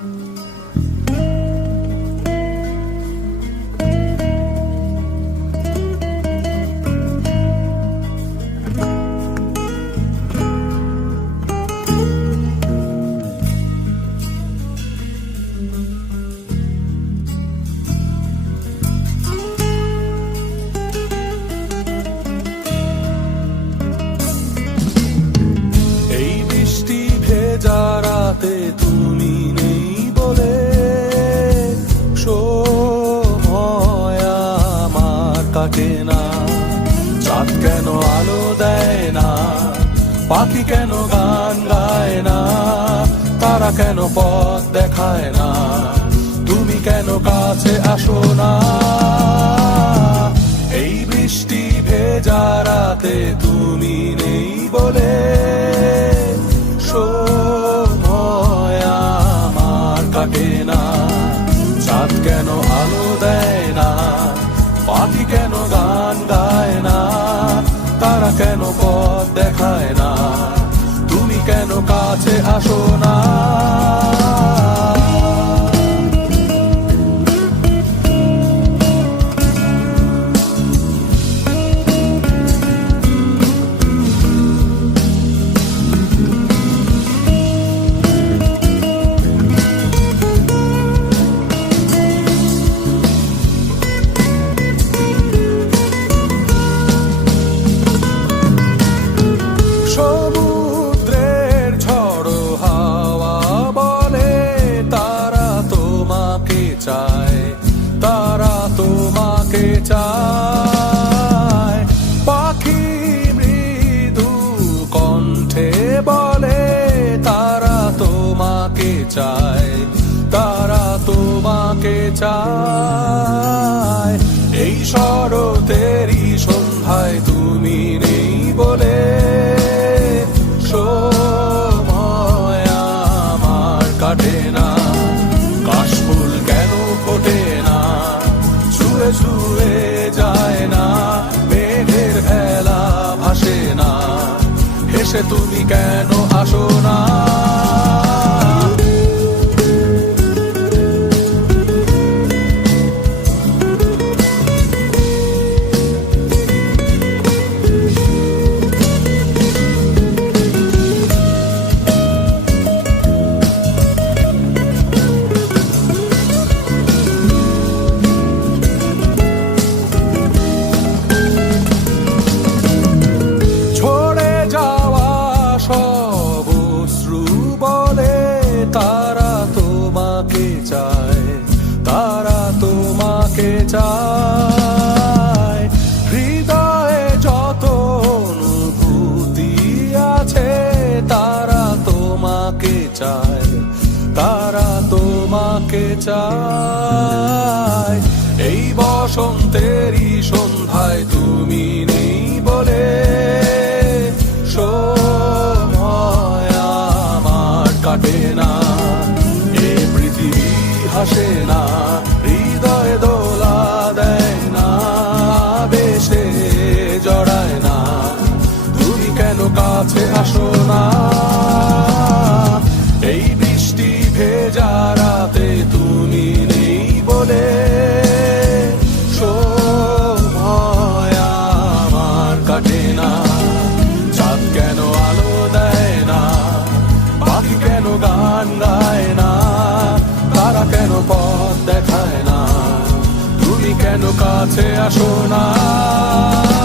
রাতে তুমি নেই বলে সময় আমার কাটে না। চাঁদ কেন আলো দেয় না, পাখি কেন গান গায় না, তারা কেন পথ দেখায় না, তুমি কেন কাছে আসো না। এই বৃষ্টি ভেজা রাতে তুমি নেই বলে সময় আমার কাটে না। চাঁদ কেন আলো দেয় না, পাখি কেন গান গায় না, তারা কেন পথ দেখায় না, তুমি কেন কাছে আসো না। সমুদ্রের ঝড়ো হাওয়া বলে তারা তোমাকে চায়, তারা তোমাকে চায়। পাখি মৃদু কণ্ঠে বলে তারা তোমাকে চায়, তারা তোমাকে চায়। এই শরতেরই সন্ধ্যায় তুমি নেই বলে সময় আমার কাটে না। কাশফুল কেন ফোটে না, ছুঁয়ে ছুঁয়ে যায় না, মেঘের ভেলা ভাসে না, হেসে তুমি কেন আসো না। তারা তোমাকে চায়, তারা তোমাকে চায়। হৃদয়ে যত অনুভূতি আছে তারা তোমাকে চায়, তারা তোমাকে চায়। এই বসন্তেরই সন্ধ্যায় তুমি নেই বলে সময় আমার কাটে না। হাসে না, হৃদয় দোলা দেয় না, বেশে জড়ায় না, তুমি কেন কাছে আসো না। এই বৃষ্টি ভেজা রাতে তুমি নেই বলে সময় আমার কাটে না। চাঁদ কেন আলো দেয় না, পাখি কেন গান গায় না, তারা কেন পথ দেখায় না, তুমি কেন কাছে আসো না।